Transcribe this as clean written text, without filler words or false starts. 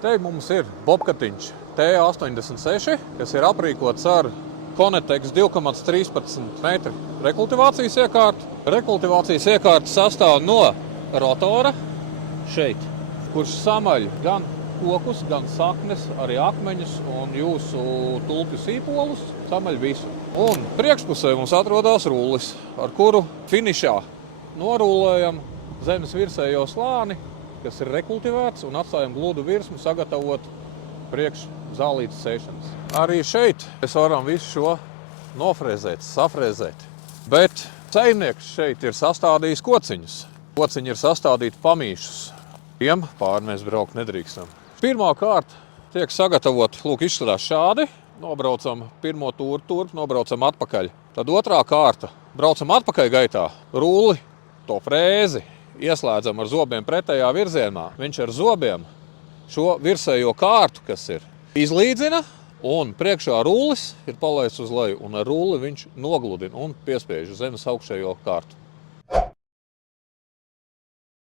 Te mums ir bobkatiņš T86, kas ir aprīkots ar Konetex 2,13 metru rekultivācijas iekārtu. Rekultivācijas iekārta sastāv no rotora šeit, kurš samaļ gan kokus, gan saknes, arī akmeņus un jūsu tulpju sīpolus, samaļ visu. Un priekšpusē mums atrodas rullis, ar kuru finišā norūlējam zemes virsējo slāni, kas ir rekultivēts, un atstājam gludu virsmu sagatavot priekš zālītes sēšanas. Arī šeit mēs varam visu šo nofrēzēt, safrēzēt. Bet saimnieks šeit ir sastādījis kociņus. Kociņi ir sastādīti pamīšus. Tiem pāri mēs braukt nedrīkstam. Pirmā kārta tiek sagatavot, izskatās šādi. Nobraucam pirmo tūru turp, nobraucam atpakaļ. Tad otrā kārta. Braucam atpakaļ gaitā. Rulli, to frēzi ieslēdzam ar zobiem pretējā virzienā. Viņš ar zobiem šo virsējo kārtu, kas ir, izlīdzina, un priekšā rullis ir palaists uz leju, un ar rulli viņš nogludina un piespiež uz zemes augšējo kārtu.